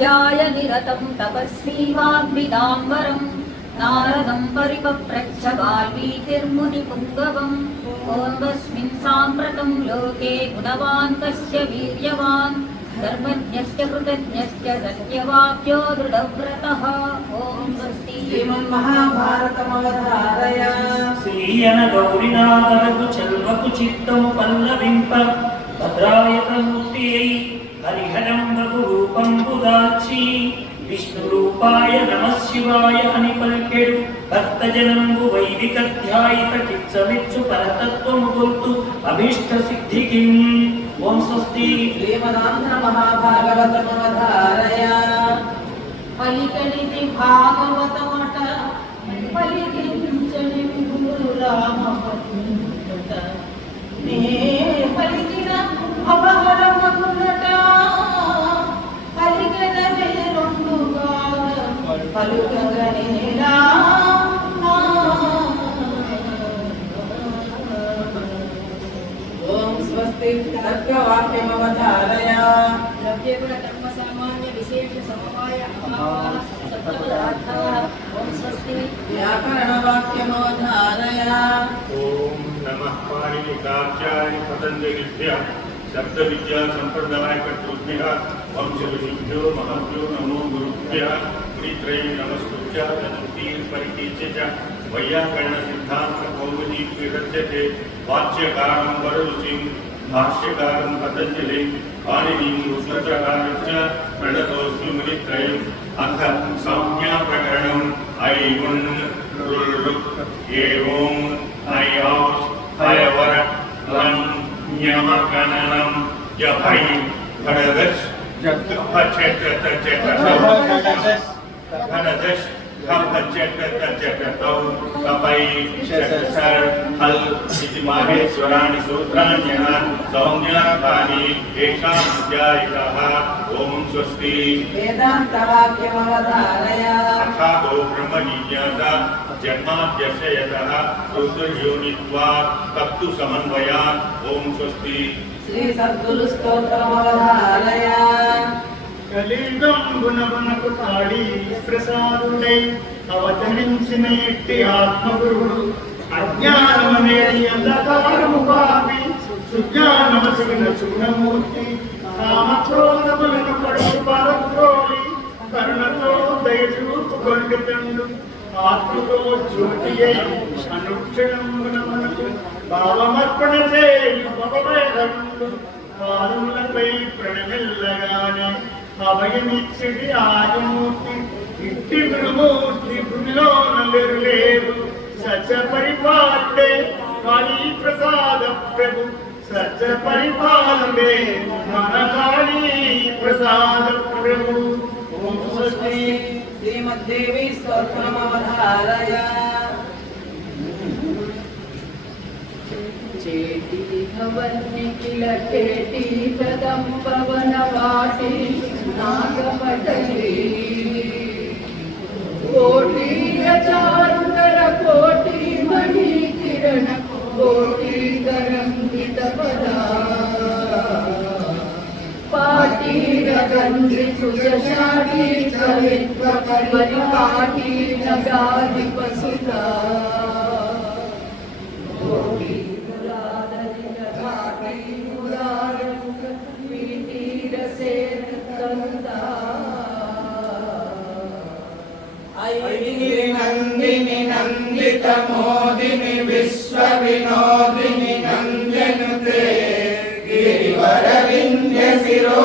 स्वाध्याय निरतं तपस्वी वाग्विदाम्बरम् नारदं परिपप्रच्छ वाल्मीकिर्मुनिपुङ्गवम् कोऽन्वस्मिन् साम्प्रतं लोके गुणवान् कस्य वीर्यवान् धर्मज्ञश्च कृतज्ञश्च सत्यवाक्यो दृढव्रतः। ॐ स्वस्ति। श्रीमन्महाभारतमवधारय శ్రీయన గౌరినాథనకు చెల్వకు చిత్తము పల్లవింప భద్రాయతమూర్తి అయి హరిహరంబగు రూపంబు దాల్చి విష్ణు రూపాయ నమః శివాయ అని పలికెడు భక్తజనంబు వైదిక ధ్యాయిత కిచ్చమిచ్చు పరతత్వము గొల్తు అభీష్ట సిద్ధికి. ఓం స్వస్తి. శ్రీమదాంధ్ర మహాభాగవతమవధారయ పలికలిది భాగవతమట పలికించని గురు రామపతిట నే పలికిన అపహరమగునట పలికన వేరొండుగా పలుకగనేలా. ఓం స్వస్తి. తత్వవాక్యమవధారయ ద్రవ్యగుణ ధర్మ సామాన్య విశేష సమవాయ అభావ సత్యపదార్థాః. ఓం స్వస్తి. వ్యాకరణవాక్యమవధారయ ఓం నమః పాణినికాచార్య పతంజలిభ్యః శబ్ద విద్యా సంప్రదాయకర్తృభ్యః వంశవిశుభ్యో మహభ్యో నమో గురుభ్యః త్రిత్రయం నమస్కృత్య తదుక్తీర్ పరికీర్త్య చ వైయాకరణ సిద్ధాంత కౌముదీపి రచ్యతే వాచ్యకారం వరరుచిం భాష్యకారం పతంజలిం పాణినిం సూత్రకారం చ ప్రణతోస్మి మునిత్రయం. అథ సంజ్ఞా ప్రకరణం ఐవన్ ఏవం ఐఔట్ ఐవర లం న్యమకననం యపై భరదశ్ జగపచెత్త జగత భరదశ్ కపచెత్త కపై శతసర్ హల్ ఇతి మాహేశ్వరాణి సూత్రాణ్యః సౌమ్యాకాని ఏషాం విద్యాయికః. ఓం స్వస్తి. వేదాంతవాక్యమవధారయ అథాతో బ్రహ్మ జిజ్ఞాస జన్మాద్యస్య యతః రుద్రయోనిత్వాత్ తత్తు సమన్వయాత్. ఓం స్వస్తి. శ్రీ సద్గురు స్తోత్రమవధారయ కలియుగంబునకు తాడి ప్రసాదుడై అవతరించిన ఎట్టి ఆత్మగురుడు అజ్ఞానమనేది అంధకారము పాపి సుజ్ఞానమసిన చూడమూర్తి కామక్రోధములను పడుతు పరద్రోలి కరుణతో దయచూపు కొండుతండు ఆత్మతో జ్యోతి అయి అనుక్షణమున మనకు భావమర్పణ చేయు భవభేదముండు పాదములపై ప్రణమిల్లగానే అభయమిచ్చిడి ఆదిమూర్తి ఇట్టి గురుమూర్తి భూమిలో నలులేరు సత్య పరిపాలే కాళీ ప్రసాద ప్రభు సత్య పరిపాలే మన కాళీ ప్రసాద ప్రభు. ఓం స్వస్తి. శ్రీమద్దేవి స్తోత్రమవధారయ చేటి భవన్నిఖిల కేటి కదంబవన వాటి నాగపటలి కోటీర చారుణర కోటి మణి కిరణ కోటి తరంగిత పదా పాటీర గంధి సుజశాటి కవిత్వ పరిపాటి నగాది పసుదా నందిని నందిత మోదిని విశ్వ వినోదిని నందనుతే గిరివర వింధ్య శిరో